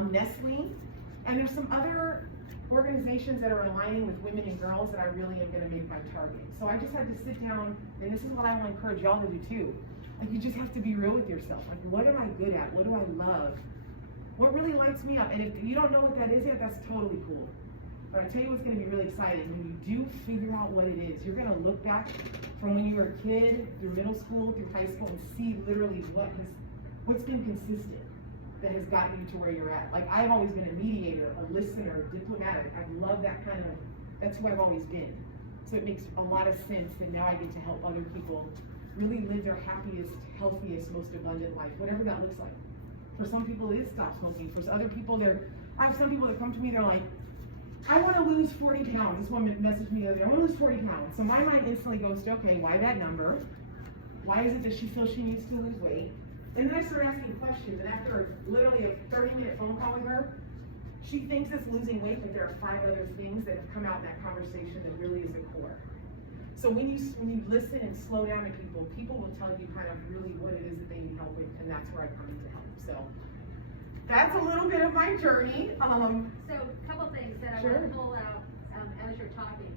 Nestle, and there's some other organizations that are aligning with women and girls that I really am gonna make my target. So I just had to sit down, and this is what I will encourage y'all to do too. Like, you just have to be real with yourself. Like, what am I good at? What do I love? What really lights me up? And if you don't know what that is yet, that's totally cool. But I tell you what's gonna be really exciting. When you do figure out what it is, you're gonna look back from when you were a kid, through middle school, through high school, and see literally what's been consistent that has gotten you to where you're at. Like, I've always been a mediator, a listener, diplomatic. I love that that's who I've always been. So it makes a lot of sense that now I get to help other people really live their happiest, healthiest, most abundant life, whatever that looks like. For some people it is stop smoking. For other people, I have some people that come to me, they're like, I want to lose 40 pounds. This woman messaged me the other day, I want to lose 40 pounds. So my mind instantly goes to, okay, why that number? Why is it that she feels she needs to lose weight? And then I start asking questions, and after literally a 30-minute phone call with her, she thinks it's losing weight, but there are 5 other things that have come out in that conversation that really is the core. So when you listen and slow down to people will tell you kind of really what it is that they need help with, and that's where I come in to help. So that's a little bit of my journey. So a couple things that I Sure. want to pull out as you're talking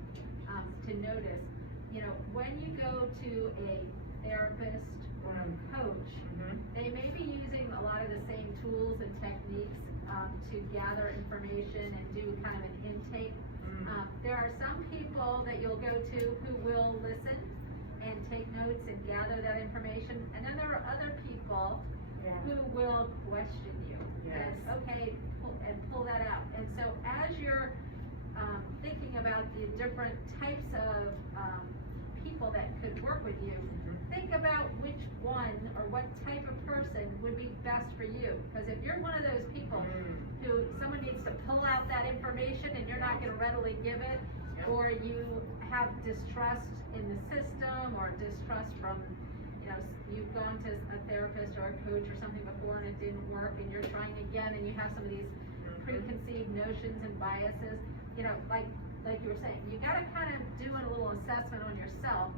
to notice. You know, when you go to a therapist or a coach, they may be using a lot of the same tools and techniques to gather information and do kind of an intake. There are some people that you'll go to who will listen and take notes and gather that information, and then there are other people who will question you. Yes. And okay, pull that out. And so as you're thinking about the different types of people that could work with you, think about which one or what type of person would be best for you. Because if you're one of those people who someone needs to pull out that information and you're not going to readily give it, or you have distrust in the system or distrust from, you know, you've gone to a therapist or a coach or something before and it didn't work and you're trying again and you have some of these preconceived notions and biases, you know, like you were saying, you got to kind of do a little assessment on yourself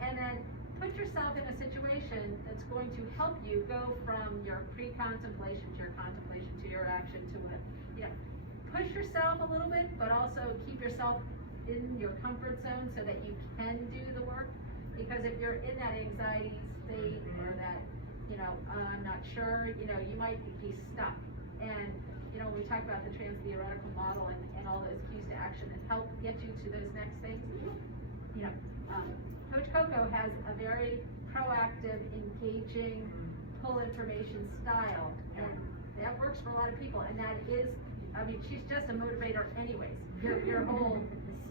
and then put yourself in a situation that's going to help you go from your pre-contemplation to your contemplation to your action to it. You know, push yourself a little bit, but also keep yourself in your comfort zone so that you can do the work. Because if you're in that anxiety state or that, you know, I'm not sure, you know, you might be stuck. And, you know, we talk about the trans-theoretical model and all those keys to action and help get you to those next things. You know, Coach Coco has a very proactive, engaging, pull information style, and that works for a lot of people. And that is, I mean, she's just a motivator anyways. Your whole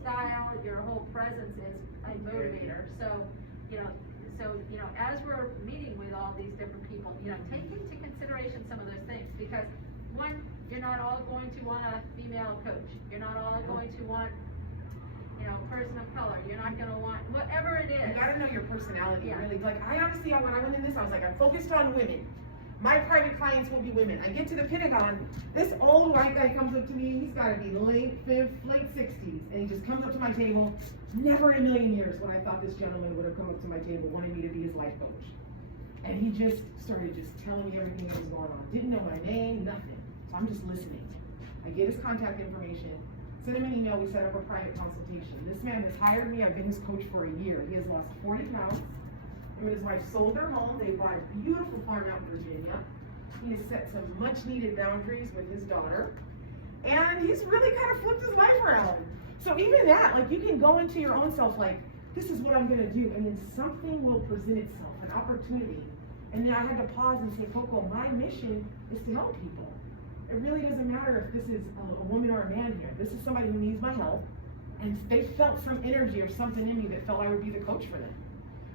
style, your whole presence is a motivator. So, you know, as we're meeting with all these different people, you know, take into consideration some of those things, because one, you're not all going to want a female coach. You're not all going to want, you know, person of color. You're not going to want whatever it is. You got to know your personality, really. Like, I honestly, when I went in this, I was like, I'm focused on women. My private clients will be women. I get to the Pentagon, this old white guy comes up to me, he's gotta be late 60s, and he just comes up to my table. Never in a million years when I thought this gentleman would have come up to my table wanting me to be his life coach. And he just started telling me everything that was going on. Didn't know my name, nothing. So I'm just listening. I get his contact information, send him an email, we set up a private consultation. This man has hired me, I've been his coach for a year. He has lost 40 pounds. Him and his wife sold their home. They bought a beautiful farm out in Virginia. He has set some much needed boundaries with his daughter. And he's really kind of flipped his life around. So even that, like, you can go into your own self like, this is what I'm gonna do, and then something will present itself, an opportunity. And then I had to pause and say, Coco, my mission is to help people. It really doesn't matter if this is a woman or a man here. This is somebody who needs my help, and they felt some energy or something in me that felt I would be the coach for them.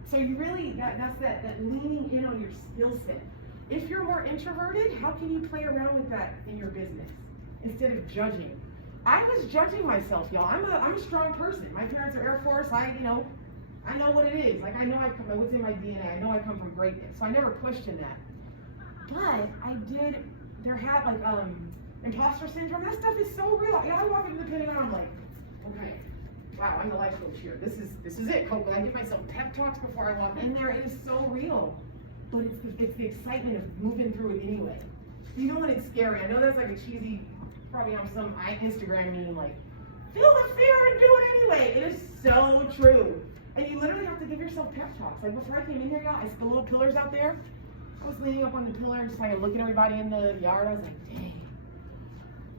So you really, that's that leaning in on your skill set. If you're more introverted, how can you play around with that in your business instead of judging? I was judging myself, y'all. I'm a strong person. My parents are Air Force. I know what it is. Like, I know what's in my DNA. I know I come from greatness. So I never questioned that. But imposter syndrome. That stuff is so real. I walk into the Pentagon, I'm like, okay. Wow, I'm the life coach here. This is it, Coco. I give myself pep talks before I walk in there. It is so real. But it's the excitement of moving through it anyway. You know when it's scary, I know that's like a cheesy, probably on some Instagram meme, like, feel the fear and do it anyway. It is so true. And you literally have to give yourself pep talks. Like before I came in here, y'all, I see the little pillars out there. I was leaning up on the pillar and just like looking at everybody in the yard. I was like, dang.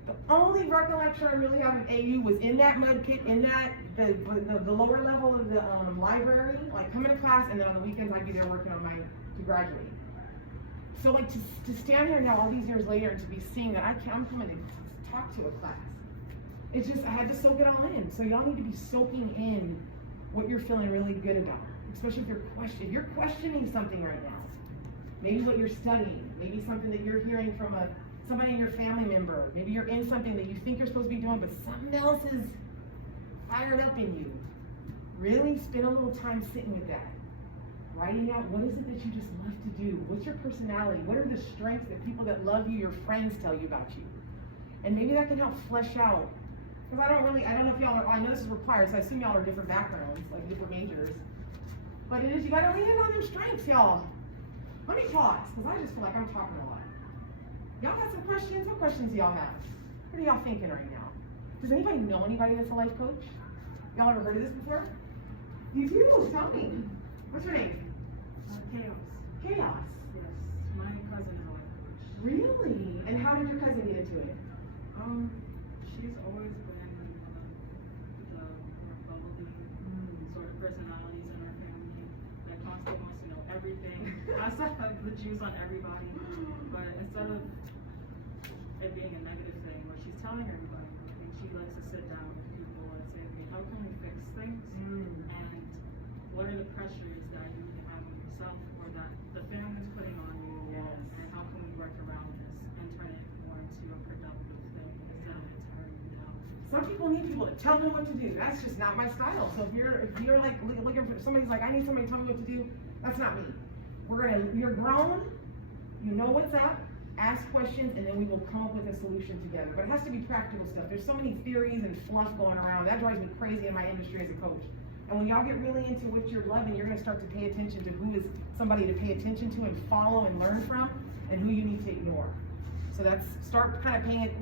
The only recollection I really have of AU was in that mud pit, in that, the lower level of the library, like coming to class, and then on the weekends I'd be there working on to graduate. So like to stand here now all these years later and to be seeing that I'm coming to talk to a class. It's just, I had to soak it all in. So y'all need to be soaking in what you're feeling really good about, especially if you're questioning something right now. Maybe what you're studying, maybe something that you're hearing from somebody in your family member. Maybe you're in something that you think you're supposed to be doing, but something else is fired up in you. Really spend a little time sitting with that. Writing out, what is it that you just love to do? What's your personality? What are the strengths that people that love you, your friends, tell you about you? And maybe that can help flesh out. Because I don't know if y'all are, I know this is required, so I assume y'all are different backgrounds, like different majors. But it is, you gotta lean in on them strengths, y'all. Let me pause, because I just feel like I'm talking a lot. Y'all got some questions? What questions do y'all have? What are y'all thinking right now? Does anybody know anybody that's a life coach? Y'all ever heard of this before? You do, tell me. What's her name? Chaos. Chaos. Yes. My cousin is a life coach. Really? And how did your cousin get into it? She's always been the more bubbly sort of personalities in her family that constantly wants to know everything. I still have the juice on everybody, but instead of it being a negative thing, where she's telling everybody, I think she likes to sit down with people and say, okay, how can we fix things? And what are the pressures that you have on yourself or that the family's putting on you? Yes. And how can we work around this and turn it more into a productive thing instead of it tearing you down? Some people need people to tell them what to do. That's just not my style. So if you're like looking for somebody's like, I need somebody to tell me what to do, that's not me. You're grown, you know what's up, ask questions, and then we will come up with a solution together. But it has to be practical stuff. There's so many theories and fluff going around. That drives me crazy in my industry as a coach. And when y'all get really into what you're loving, you're gonna start to pay attention to who is somebody to pay attention to and follow and learn from, and who you need to ignore. So start kind of paying it.